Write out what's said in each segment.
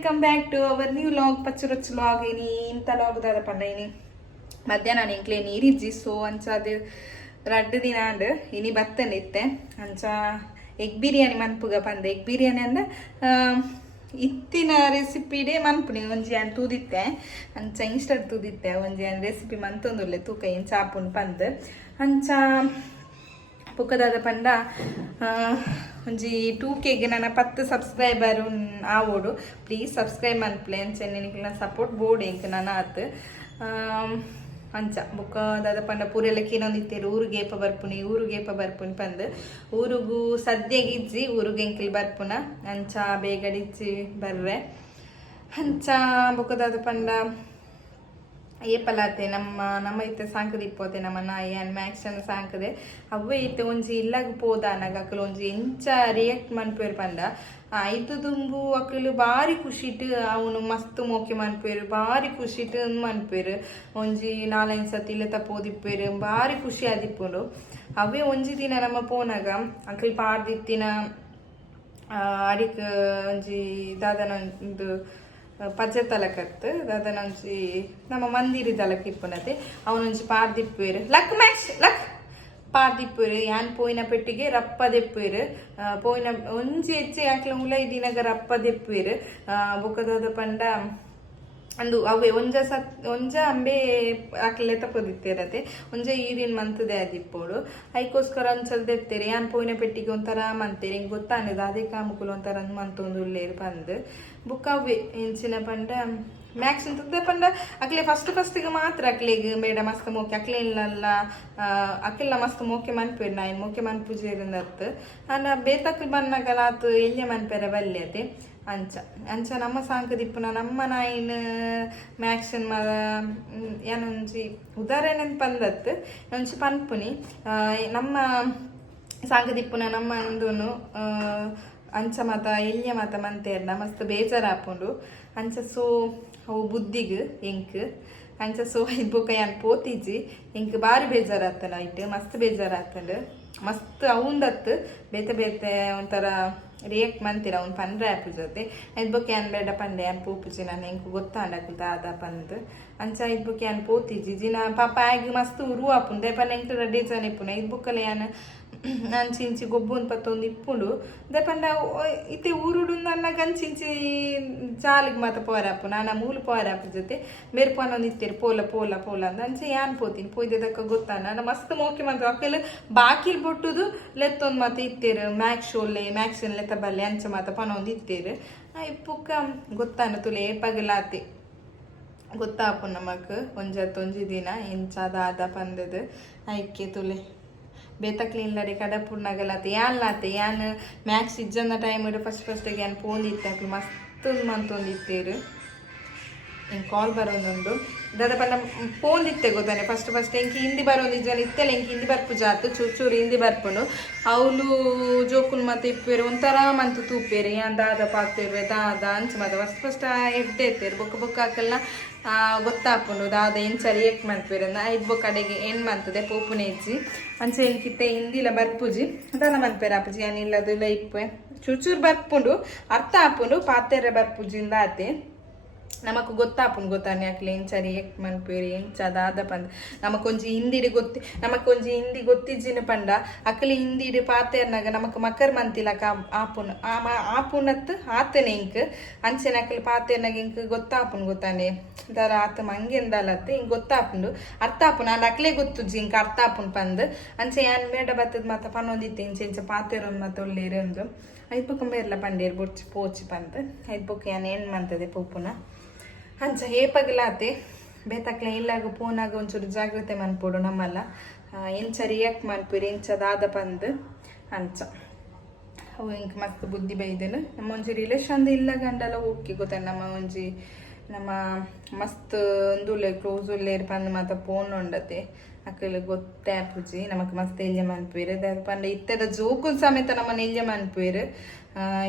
welcome back to our new vlog ಪಚ್ಚರೊಚ್ಚು vlog ಇನಿ ಇಂಥ ಲಾಗ್ ದಾದ ಪಂಡ ಇನಿ ಮಧ್ಯಾಹ್ನ ನಿಂಕ್ಲೆ ನೀರಿಜ್ಜಿ ಸೊ ಅಂಚ ಅದು 2 ದಿನ ಅಂಡ್ ಇನಿ ಬತ್ತನಿತ್ತೆ ಅಂಚ ಎಗ್ ಬಿರಿಯಾನಿ ಮನ್ಪುಗ ಪಂದೆ ಎಗ್ ಬಿರಿಯಾನಿ ಅಂದ ಇತ್ತಿನ ರೆಸಿಪಿಡೆ ಮನ್ಪುನಿ ಒಂಜಿ ಅನ್ ತೂದಿತ್ತೆ ಅಂಚ ಇನ್ಸ್ಟಂಟ್ ತೂದಿತ್ತೆ ಒಂಜಿ ಅನ್ ರೆಸಿಪಿ ಮಂತೊಂದುಲ್ಲೆ ತೂಕ ಏನು ಚಾಪುನ್ ಪಂದ್ ಅಂಚ ಪುಕ್ಕದಾದ ಪಂಡ ಒಂಜಿ 2Kಗೆ ನನ್ನ 10 ಸಬ್ಸ್ಕ್ರೈಬರ್ ಆವೋಡು ಪ್ಲೀಸ್ ಸಬ್ಸ್ಕ್ರೈಬ್ ಮನ್ಪ್ಲೆ ಅಂಚೆ ನಿನಗೆ ಸಪೋರ್ಟ್ ಬೋರ್ಡ್ ಎಂಕ್ ನನ್ನ ಆತು ಅಂಚ ಬುಕ್ಕದಾದ ಪಂಡ ಪೂರೆಲ್ಲ ಏನೊಂದಿತ್ತೇರು ಊರಿಗೇಪ ಬರ್ಪುನಿ ಪಂದು ಊರಿಗೂ ಸದ್ಯಗಿಜ್ಜಿ ಊರಿಗೆ ಎಂಕಿಲ್ ಬರ್ಪುನ ಅಂಚ ಬೇಗಡಿಜ್ಜಿ ಬರ್ರೆ ಅಂಚ ಬುಕ್ಕದಾದ ಪಂಡ ಏಪಲಾತೆ ನಮ್ಮ ಇತ್ತೆ ಸಾಂಕದ ಇಪ್ಪೋತೆ ನಮ್ಮ ನಾಯಿ ಆ್ಯಂಡ್ ಮ್ಯಾಕ್ಸನ್ ಸಾಂಕದೆ ಅವೇ ಇತ್ತೆ ಒಂಜಿ ಇಲ್ಲಾಗ ಪೋದಾನಾಗ ಅಕ್ಕಲು ಒಂಜಿ ಎಂಚ ರಿಯಾಕ್ಟ್ ಮನ್ಪೇರು ಪಂಡ ಐದು ದುಂಬು ಅಕ್ಕಲು ಭಾರಿ ಖುಷಿಟ್ ಅವನು ಮಸ್ತ್ ಮೋಕೆ ಮನ್ಪೇರು ಭಾರಿ ಖುಷಿಟ್ ಮನ್ಪೇರು ಒಂಜಿ 4-5 ಸತಿ ಇಲ್ಲ ತಪ್ಪೋದಿಪ್ಪೇರು ಭಾರಿ ಖುಷಿ ಆದಿಪ್ಪುಂಡು ಅವೇ ಒಂಜಿ ದಿನ ನಮ್ಮ ಪೋನಾಗ ಅಕ್ಕಲು ಪಾಡ್ದಿತ್ತಿನ ಅಡಿಕ್ ಒಂಜಿ ದಾದನ ಒಂದು ಪಜ್ಜೆ ತಲಕತ್ತು ದಾದನ ಒಂಜಿ ನಮ್ಮ ಮಂದಿರಿ ತಲಕ್ ಇಪ್ಪುನತೆ ಅವನೊಂಜಿ ಪಾರ್ದಿಪ್ಪೇರು ಲಕ್ ಮ್ಯಾಚ್ ಲಕ್ ಪಾರ್ದಿಪ್ಪೇರು ಯಾನ್ ಪೋಯಿನ ಪೆಟ್ಟಿಗೆ ರಪ್ಪದೆಪ್ಪೇರು ಪೋಯಿನ ಒಂಜಿ ಹೆಚ್ಚೆ ಯಾಕ್ಲ ಉಲ ದಿನಗ ರಪ್ಪದೆಪ್ಪೇರು ಬೊಕ್ಕದಾದ ಪಂಡ ಅಂದು ಅವೇ ಒಂಜ ಅಂಬೆ ಆಕಲೆ ತಪ್ಪದಿತ್ತೇರತೆ ಒಂಜ ಈರಿನ ಮಂತದೆ ಅದಿಪ್ಪೋಡು ಅದಕ್ಕೋಸ್ಕರ ಒಂದ್ಸಲ ತೆಪ್ತೇರೆ ಯಾನ್ ಪೋಯಿನ ಪೆಟ್ಟಿಗೆ ಒಂಥರ ಮಂತೇರಿ ಹಿಂಗೆ ಗೊತ್ತಾನದು ಅದೇ ಕಾಮುಕುಲು ಒಂಥರ ಮಂತೊಂದು ಉಳ್ಳೇರು ಬಂದು ಬುಕ್ ಅವೇ ಎಂಚಿನ ಪಂಡ ಮ್ಯಾಕ್ಸ್ ಅಂತ ಪಂಡ ಅಕ್ಲೆ ಫಸ್ಟ್ಗೆ ಮಾತ್ರ ಅಕ್ಲೆಗೆ ಬೇಡ ಮಸ್ತ್ ಮೋಕೆ ಅಕ್ಲೆ ಇಲ್ಲ ಅಕ್ಲೆಲ್ಲ ಮಸ್ತ್ ಮೋಕೆ ಮನ್ಪೇರು ನಾ ಮೋಕೆ ಮನ್ಪುಜೇರಿಂದತ್ತು ಅನ್ನ ಬೇತಕ್ಲು ಬನ್ನಗಲ ಆತು ಎಲ್ಯ ಮನ್ಪೇರ ಬಲ್ಯತೆ ಅಂಚ ನಮ್ಮ ಸಾಂಕದಿಪ್ಪುನ ನಮ್ಮ ನಾಯಿನ ಮ್ಯಾಕ್ಸನ್ ಏನೊಂಜಿ ಉದಾಹರಣೆ ಪಂದತ್ತು ಒಂಚಿ ಪನ್ಪುನಿ ನಮ್ಮ ಸಾಂಕದಿಪ್ಪುನ ನಮ್ಮ ಅಂದೂನು ಅಂಚ ಮಾತ ಎಲ್ಯ ಮಾತ ಮಂತೇರ್ನ ಮಸ್ತ್ ಬೇಜಾರಾಪುಂಡು ಅಂಚ ಸೊ ಅವು ಬುದ್ಧಿಗ್ ಎಂಕ್ ಅಂಚ ಸೊ ಬುಕ್ಕ ಯಾನ್ ಪೋತಿಜಿ ಎಂಕ್ ಬಾರಿ ಬೇಜಾರಾತನ ಐಟ್ ಮಸ್ತ್ ಬೇಜಾರಾತಂಡು ಮಸ್ತ್ ಅವಂದತ್ತು ಬೇತೆ ಒಂಥರ ರಿಯಾಕ್ಟ್ ಮಂತೀರ ಅವ್ನು ಪಂಡ್ರೆ ಆ್ಯಪ್ ಜೊತೆ ಇದು ಬುಕ್ ಏನ್ ಬೇಡ ಪಂಡೆ ಏನ್ ಪೋಪುಜಿ ನಾನು ಹೆಂಗೆ ಗೊತ್ತಾಂಡಕ್ಲು ದಾದ ಪಂದು ಅಂಚ ಇದು ಬುಕ್ ಏನ್ ಪೋತಿಜಿ ಜಿನ ಪಾಪ ಆಗಿ ಮಸ್ತ್ ಉರು ಆಪುಂಡು ದೇಪನ ಎಂಟು ರೆಡಿ ಜನ ಇಪ್ಪುನ ಇದು ಬುಕ್ಕಲ್ಲಿ ಏನ್ ಅಂಚಿಂಚಿ ಗೊಬ್ಬೊಂದು ಪತ್ತೊಂದು ಇಪ್ಪುಂಡು ದೇಪಂಡ ಇತ್ತೆ ಊರುಡು ನನ್ನ ಗಂಚಿಂಚಿ ಜಾಲಿಗೆ ಮಾತ ಪೋರಾಪು ನಾನು ಮೂಲು ಪೋರಾಪು ಜೊತೆ ಬೇರೆ ಪೋನೊಂದು ಇತ್ತೇರು ಪೋಲ ಅಂದ ಅಂಚೆ ಏನ್ ಪೋತೀನಿ ಪೋಯ್ದಕ್ಕ ಗೊತ್ತಾನ ನಾನು ಮಸ್ತ್ ಮೋಕೆ ಮಾತು ಅಕ್ಕೆಲ್ಲ ಬಾಕಿಲ್ ಬೊಟ್ಟುದು ಲೆತ್ತೊಂದು ಮಾತು ಇತ್ತೇರು ಮ್ಯಾಕ್ಸನ್ ಲೆತ್ತ ಬಲ್ಲೆ ಅಂಚ ಮಾತ ಪನೊಂದು ಇತ್ತೇರು ಇಪ್ಪುಕ್ಕ ಗೊತ್ತಾನ ತುಲೆ ಪಗಲಾತೆ ಗೊತ್ತಾಪು ನಮಕ್ ಒಂಜಿ ದಿನ ಎಂಚಾದ ಪಂದದು ಐಕೆ ತುಲೆ ಬೇತಕ್ಲಿ ಇಲ್ಲಡೆ ಕಡಪುರ್ನಾಗಲಾತೆ ಯಾನ್ ಮ್ಯಾಕ್ಸ್ ಇಜ್ಜಂದ ಟೈಮ್ ಇಡು ಫಸ್ಟಿಗೆ ಏನ್ ಪೋಂದಿತ್ತೆ ಮಸ್ತ್ ಮಂತೊಂದಿತ್ತೇರು ಹಿಂಗೆ ಕಾಲ್ ಬರೋದೊಂದು ದಾದ ಪಂಡ ಪೋಂದಿತ್ತೆ ಗೊತ್ತಾನೆ ಫಸ್ಟ್ ಎಂಕಿ ಹಿಂದಿ ಬರೋದು ಜನ ಇತ್ತೆಲ್ಲ ಎಂಕಿ ಹಿಂದಿ ಬರ್ಪು ಜಾತು ಚೂರು ಹಿಂದಿ ಬರ್ಪುಂಡು ಅವಳು ಜೋಕುಲ್ ಮತ್ತೆ ಇಪ್ಪೇರು ಒಂಥರ ಮಂತು ತೂಪೇರು ಯಾನ್ ದಾದ ಪಾತೇರು ದಾದ ಅಂಚ ಮತ್ತೆ ಫಸ್ಟ್ ಎಡ್ಡೆ ಎತ್ತೇರು ಬೊಕ್ಕ ಹಾಕಲ್ಲ ಗೊತ್ತಾಪುಂಡು ದಾದ ಎಂಚ ರಿಯಾಕ್ಟ್ ಮನ್ಪೇರಂದ ಐದು ಬೊಕ್ಕ ಕಡೆಗೆ ಏನು ಮಂತದೆ ಪೋಪುನೆ ಇಜ್ಜಿ ಅಂಚೆ ಎಂಕಿತ್ತೆ ಹಿಂದಿಲ ಬರ್ಪುಜಿ ದಾದ ಮನ್ಪೇರು ಆಪುಜಿ ಯಾನ್ ಇಲ್ಲದು ಇಲ್ಲ ಇಪ್ಪೆ ಚೂರು ಬರ್ಪುಂಡು ಅರ್ಥ ಆಪುಂಡು ಪಾತೇರೆ ಬರ್ಪುಜಿಂದ ಆತೆ ನಮಕ್ ಗೊತ್ತಾನೆ ಅಕ್ಲೆ ಎಂಚ ರಿಯಾಕ್ಟ್ ಮನ್ಪೇರಿ ಎಂಚ ದಾದ ಪಂದ ನಮಕೊಂಜಿ ಹಿಂದಿ ಗೊತ್ತಿಜ್ಜಿನ ಪಂಡ ಅಕ್ಲೆ ಹಿಂದಿಡು ಪಾತೇರ್ನಾಗ ನಮಕ್ ಮಕರ್ ಮಂತಿಲಕ ಆಪುನತ್ ಆತನೆ ಇಂಕ್ ಅಂಚೆನ ಅಕ್ಲೆ ಪಾತೇರ್ನಾಗ ಇಂಕ್ ಗೊತ್ತಾನೆ ದರ ಆತ ಮಂಗೆಂದಲತ್ತೆ ಹಿಂಗೆ ಗೊತ್ತಾಪುಂಡು ಅರ್ಥ ಆಪುನ ನಾನು ಅಕ್ಲೆ ಗೊತ್ತುಜ್ಜಿ ಇಂಕ ಅರ್ಥ ಆಪುನ್ ಪಂದ್ ಅಂಚೆ ಯಾನ್ ಬೇಡ ಬತ್ತದ ಮಾತ ಪನ್ನೊಂದಿತ್ತೆ ಇಂಚೆ ಪಾತೇರೊಂದು ಮಾತ ಒಳ್ಳೆರು ಒಂದು ಐದ್ಬುಕ್ಕ ಮೇರ್ಲ ಪಂಡೇರು ಬೊಡ್ಚಿ ಪೋಚಿ ಪಂದ್ ಐದ್ಬುಕ್ಕ ಯಾನ್ ಏನು ಮಂತದೆ ಪೋಪುನ ಅಂಚ ಏಪಗಲಾತೆ ಬೇತಕ್ಲೆ ಇಲ್ಲಾಗ ಫೋನಾಗ ಒಂಚೂರು ಜಾಗ್ರತೆ ಮನ್ಪೋಡು ನಮ್ಮಲ್ಲ ಎಂಚ ರಿಯಾಕ್ಟ್ ಮನ್ಪೇರಿ ಎಂಚ ದಾದ ಪಂದ್ ಅಂಚ ಅವು ಇಂಕ ಮಸ್ತ್ ಬುದ್ಧಿ ಬೈದನು ನಮ್ಮ ಒಂಜಿ ರಿಲೇಷನ್ ಇಲ್ಲ ಗಂಡಲ್ಲ ಓಕೆ ಗೊತ್ತ ನಮ್ಮ ಮಸ್ತ್ ಒಂದುಲ್ಲೆ ಕ್ಲೋಸ್ ಉಲ್ಲೇರು ಪಂದ್ ಮಾತ ಫೋನ್ ಉಂಡತೆ ಅಕ್ಕಲು ಗೊತ್ತೇ ಆಪುಜಿ ನಮಕ್ ಮಸ್ತ್ ಎಲ್ಯ ಮನ್ಪೇರು ದಾದ ಪಂಡ ಇತ್ತೆದ ಜೋಕುಲ್ ಸಮೇತ ನಮ್ಮನ್ನ ಎಲ್ಯ ಮನ್ಪೇರು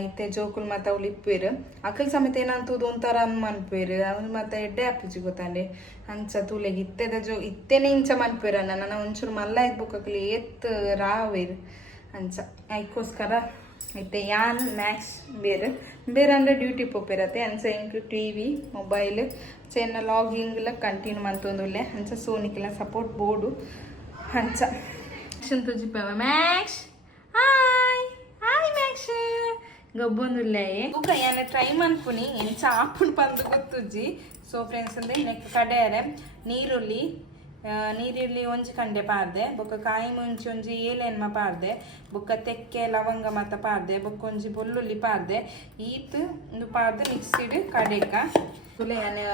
ಇತ್ತೆ ಜೋಕುಲ್ ಮಾತ ಅವಳು ಇಪ್ಪೇರು ಅಕ್ಕಲ್ ಸಮೇತ ಏನಂತದ್ದು ಒಂಥರ ಮನ್ಪೇರು ಅವ್ನು ಮಾತ ಎಡ್ಡೆ ಆಪುಜಿ ಗೊತ್ತಾಂಡೆ ಅಂಚ ತೂಲೆಗೆ ಇತ್ತೆನೆ ಇಂಚ ಮನ್ಪೇರ ನನ್ನ ಒಂಚೂರು ಮಲ್ಲ ಇದ್ಬೇಕು ಅಕ್ಕಲಿ ಏತ್ ರಾವೇರು ಅಂಚ ಅದಕ್ಕೋಸ್ಕರ ಮತ್ತೆ ಯಾನ್ ಮ್ಯಾಕ್ಸ್ ಬೇರೆ ಬೇರೆ ಅಂದರೆ ಡ್ಯೂಟಿ ಪೋಪಿರತ್ತೆ ಅಂಚ ಇಂಕ್ ಟಿವಿ ಮೊಬೈಲ್ ಚೆನ್ನ ಲಾಗಿಂಗ್ಲ ಕಂಟಿನ್ಯೂ ಮಂತೊಂದುಲ್ಲೆ ಅಂಚ ಸೋನಿಕ್ಲ ಸಪೋರ್ಟ್ ಬೋರ್ಡು ಅಂಚ ಆಕ್ಷನ್ ತುಜಿಪವ ಮ್ಯಾಕ್ಸ್ ಹಾಯ್ ಹಾಯ್ ಮ್ಯಾಕ್ಸ್ ಗೊಬ್ಬೊಂದುಲ್ಲೆ ಬುಕ್ಕ ಯಾನೆ ಟ್ರೈ ಮನ್ಪುನಿ ಎಂಚ ಆಪುಂಡು ಪಂದು ಗೊತ್ತುಜ್ಜಿ ಸೊ ಫ್ರೆಂಡ್ಸ್ ಅಂದ್ರೆ ನೆಕ್ ಕಡೆಯರೆ ನೀರುಳ್ಳಿ ಒಂಜಿ ಕಂಡೆ ಪಾರ್ದೆ ಬೊಕ್ಕ ಕಾಯಿ ಮುಂಚಿ ಒಂಜಿ ಏಲೆನ್ಮ ಪಾರ್ದೆ ಬೊಕ್ಕ ತೆಕ್ಕೆ ಲವಂಗ ಮತ್ತ ಪಾರ್ದೆ ಬೊಕ್ಕ ಒಂಜಿ ಬೆಳ್ಳುಳ್ಳಿ ಪಾರ್ದೆ ಈತ್ ಒಂದು ಪಾರ್ದೆ ಮಿಕ್ಸಿಡ್ ಕಡೆಕ ತುಲೆ ನಾನು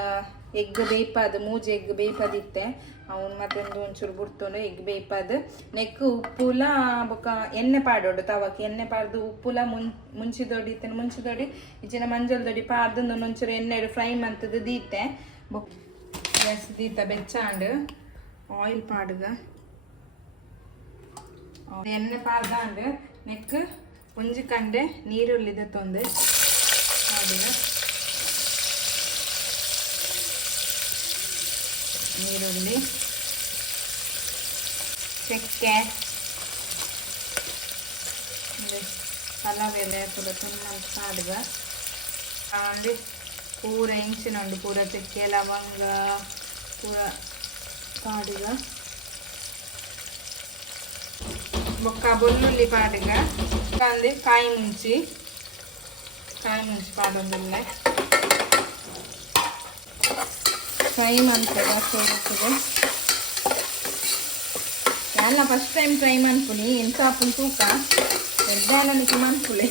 ಎಗ್ ಬೇಯ್ಪದು ಮೂಜಿ ಎಗ್ ಬೇಯ್ಪದಿತ್ತೆ ಅವನು ಮತ್ತೆ ಒಂಚೂರು ಬುಡ್ತೊಂಡು ಎಗ್ ಬೇಯ್ಪದು ನೆಕ್ ಉಪ್ಪುಲ ಬೊಕ್ಕ ಎಣ್ಣೆ ಪಾಡೋಡು ತವಕ್ಕೆ ಎಣ್ಣೆ ಪಾಡ್ದು ಉಪ್ಪುಲ ಮುಂಚಿದೊಡಿ ಇಚ್ಚಿನ ಮಂಜಲ್ ದೊಡಿ ಪಾರ್ದು ಒಂಚೂರು ಎಣ್ಣೆ ಫ್ರೈ ಮಂತದ್ದು ದೀತೆ ಬೊಕ್ಕ ಗ್ಯಾಸ್ ದೀತ ಬೆಚ್ಚಾಂಡು ಆಯಿಲ್ ಪಾಡುಗ ಎಣ್ಣೆ ಪಾರ್ದಾಂಡು ನೆಕ್ ಒಂಜಿ ಕಂಡೆ ನೀರುಳ್ಳಿದ ತೊಂದು ಪಾಡುಗ ನೀರುಳ್ಳಿ ಚಕ್ಕೆ ಪಲಾವ್ ಎಲೆ ಪೂರ ತುಂಬ ಪಾಡುಗ ಅಂದು ಪೂರ ಇಂಚಿನುಂಡು ಪೂರ ಚಕ್ಕೆ ಲವಂಗ ಪೂರ ಪಾಡುಗ ಬೊಕ್ಕ ಬೆಳ್ಳುಳ್ಳಿ ಪಾಡುಗ ಅಂದು ಕಾಯಿ ಮುಂಚಿ ಪಾಡೊಂದಿಲ್ಲ ಫ್ರೈ ಮಾಡ್ತೇವೆ ಸೋರ್ತದೆ ಎಲ್ಲ ಫಸ್ಟ್ ಟೈಮ್ ಟ್ರೈ ಮಾಡ್ತೀನಿ ಎಂತ ಹಾಪುನ್ ತೂಕ ಎಡ್ಡೆ ಮಾಡ್ಕೊಳ್ಳಿ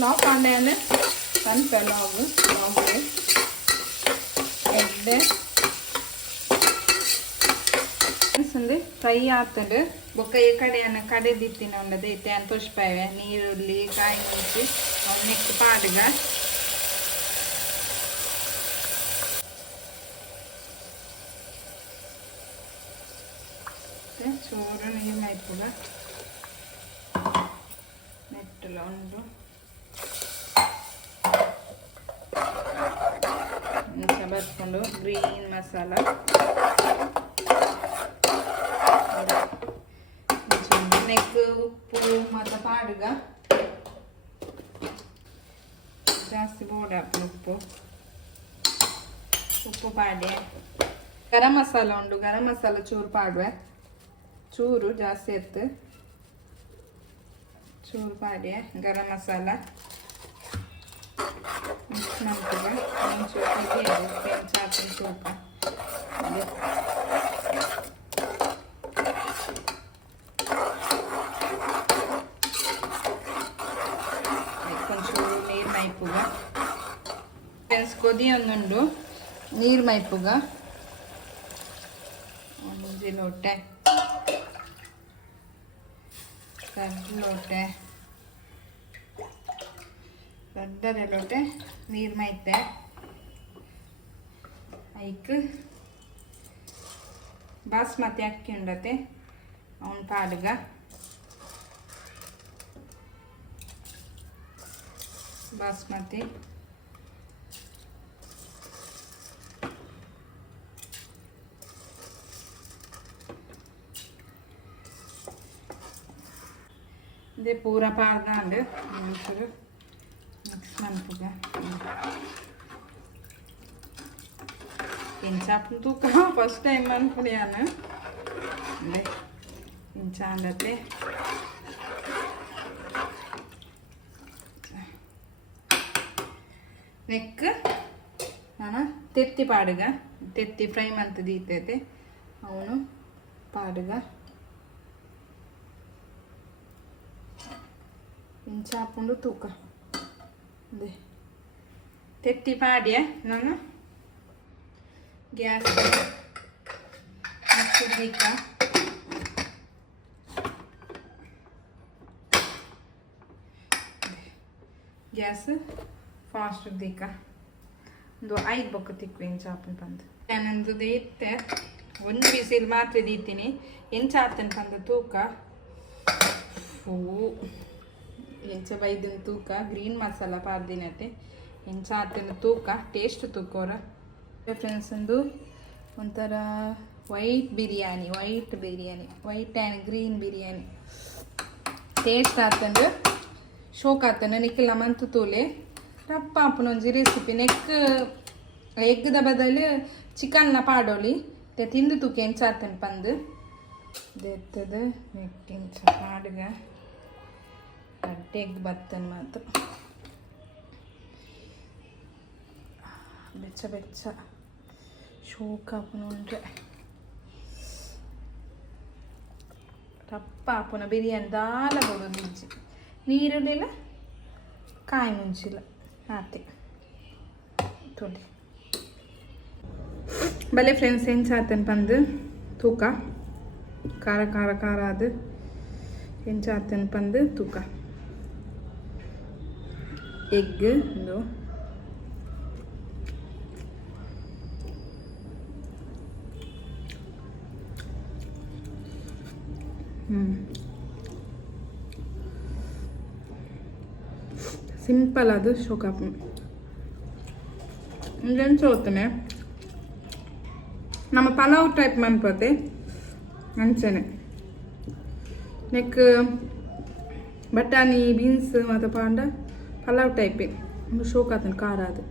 ಲಾಕ್ ಆಂಡೆ ಕನ್ಪೆ ಲಾಗು ಎಡ್ಡೆ ಅಂದ್ರೆ ಫ್ರೈ ಆಗ್ತದೆ ಬೊಕ್ಕ ಈ ಕಡೆ ದಿತ್ತಿನ ಉಂಡದೈತೆ ಅಂತ ತೋರಿಸ್ಪಾವೆ ನೀರುಳ್ಳಿ ಕಾಯಿ ಮುಂಚಿ ನೆಕ್ಸ್ಟ್ ಪಾಡುಗ ಚೂರು ನೀರು ಮೈಪುಗ ನೆಟ್ಟಲ ಉಂಡು ಬರ್ಕೊಂಡು ಗ್ರೀನ್ ಮಸಾಲ ನೆಕ್ ಉಪ್ಪು ಮತ್ತು ಪಾಡುಗ ಜಾಸ್ತಿ ಬೋರ್ಡ್ ಹಾಕು ಉಪ್ಪು ಪಾಡೆ ಗರಂ ಮಸಾಲ ಉಂಡು ಗರಂ ಮಸಾಲ ಚೂರು ಪಾಡುವೆ ಚೂರು ಜಾಸ್ತಿ ಎತ್ತು ಚೂರು ಪಾಡೆ ಗರಂ ಮಸಾಲ ಮಿಕ್ಸ್ ಮಾಡ್ತೀವಿ ಚಾಪಿನ ಸ್ವಲ್ಪ కొంచెం నీరు మైపుగా ఫ్రెండ్స్ కొద్ది ಒಂದುಂಡು ನೀರು ಮೈಪುಗ ಒಂಜಿ ಲೋಟೆ ದೊಡ್ಡದೆ ಲೋಟೆ ನೀರು ಮೈತೆ ಐಕ್ ಬಾಸ್ಮತಿ ಅಕ್ಕಿ ಉಂಡತೆ ಅವನು ಪಾಡುಗ ಬಾಸ್ಮತಿ ಇದೇ ಪೂರ ಪಾರ್ದಾಂಡು ಒಂಚೂರು ಮಿಕ್ಸ್ ಮನ್ಪುಗ ಇಂಚಾಪು ತೂಕ ಫಸ್ಟ್ ಟೈಮ್ ಮನ್ಪುಡಿಯಾನು ಅದೇ ಇಂಚಾಂಡತೆ ನೆಕ್ ನಾನು ತೆತ್ತಿ ಪಾಡುಗ ತೆತ್ತಿ ಫ್ರೈ ಮಂತ್ ದೀತೈತೆ ಅವನು ಪಾಡುಗ ಇಂಚಾಪುಂಡು ತೂಕ ಅದೇ ತೆತ್ತಿ ಪಾಡ್ಯ ನಾನು ಗ್ಯಾಸ್ ಹಚ್ಚಿದ್ದೀಕ ಗ್ಯಾಸ್ ಫಾಸ್ಟ್ ದೀಕ ಒಂದು 5 ಬೊಕ್ಕ ತಿಕ್ಕು ಇಂಚಾಪನ್ ಬಂದು ನಾನೊಂದು ಇತ್ತೆ ಒಂದು ಬಿಸಿಲು ಮಾತ್ರ ದೀತೀನಿ ಎಂಚಾತನ ಬಂದ ತೂಕ ಓ ಎಂಚ ಬೈದಿನ ತೂಕ ಗ್ರೀನ್ ಮಸಾಲ ಪಾರ್ದಿನತೆ ಎಂಚಾತನ ತೂಕ ಟೇಸ್ಟ್ ತೂಕೋರ ಫ್ರೆಂಡ್ಸ್ ಒಂದು ಒಂಥರ white and green biryani taste ಆತಂದು ಶೋಕಾತನ ನಿಕ್ಕಿಲ್ಲ ಮಂತು ತೂಲೆ ರಪ್ಪ ಆಪುನೊಂಜಿ ರೆಸಿಪಿ ನೆಕ್ ಎಗ್ಗದ ಬದಲು ಚಿಕನ್ನ ಪಾಡೋಲಿ ತಿಂದು ತೂಕ ಎಂಚಾತನ್ ಪಂದು ದೆತ್ತದ ನೆಕ್ಕಿಂಚ ಪಾಡುಗ ಎಗ್ ಬತ್ತನ್ ಮಾತು ಬೆಚ್ಚ ಬೆಚ್ಚ ಶೋಕಾಪುನ ಉಂಡ್ರೆ ರಪ್ಪ ಆಪುನ ಬಿರಿಯಾನಿ ದಾಲ ಕೊಡೋದು ಇಜ್ಜಿ ನೀರುಳ್ಳಿಲ್ಲ ಕಾಯಿ ಮುಂಚಿಲ್ಲ ಆತೆ ತೊಡಿ ಬಲೆ ಫ್ರೆಂಡ್ಸ್ ಎಂಚಾತನ್ ಪಂದು ತೂಕ ಖಾರ ಖಾರ ಖಾರ ಅದು ಎಂಚಾತನ್ ಪಂದು ತೂಕ ಎಗ್ ಒಂದು ಸಿಂಪಲ್ ಅದು ಶೋಕಾಪು ಇಂಜನ್ ಚೋತನೆ ನಮ್ಮ ಪಲಾವ್ ಟೈಪ್ ಮನ್ಪತೆ ಅಂಚನೆ ನೆಕ್ ಬಟಾಣಿ ಬೀನ್ಸ್ ಮತ್ತು ಪಾಂಡ ಪಲಾವ್ ಟೈಪೇ ಶೋಕಾತನ ಖಾರ ಅದು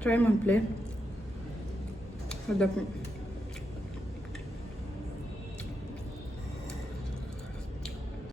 ಟ್ರೈ ಮಾಡ್ಪ್ಲೆ ಅದಕ್ಕೆ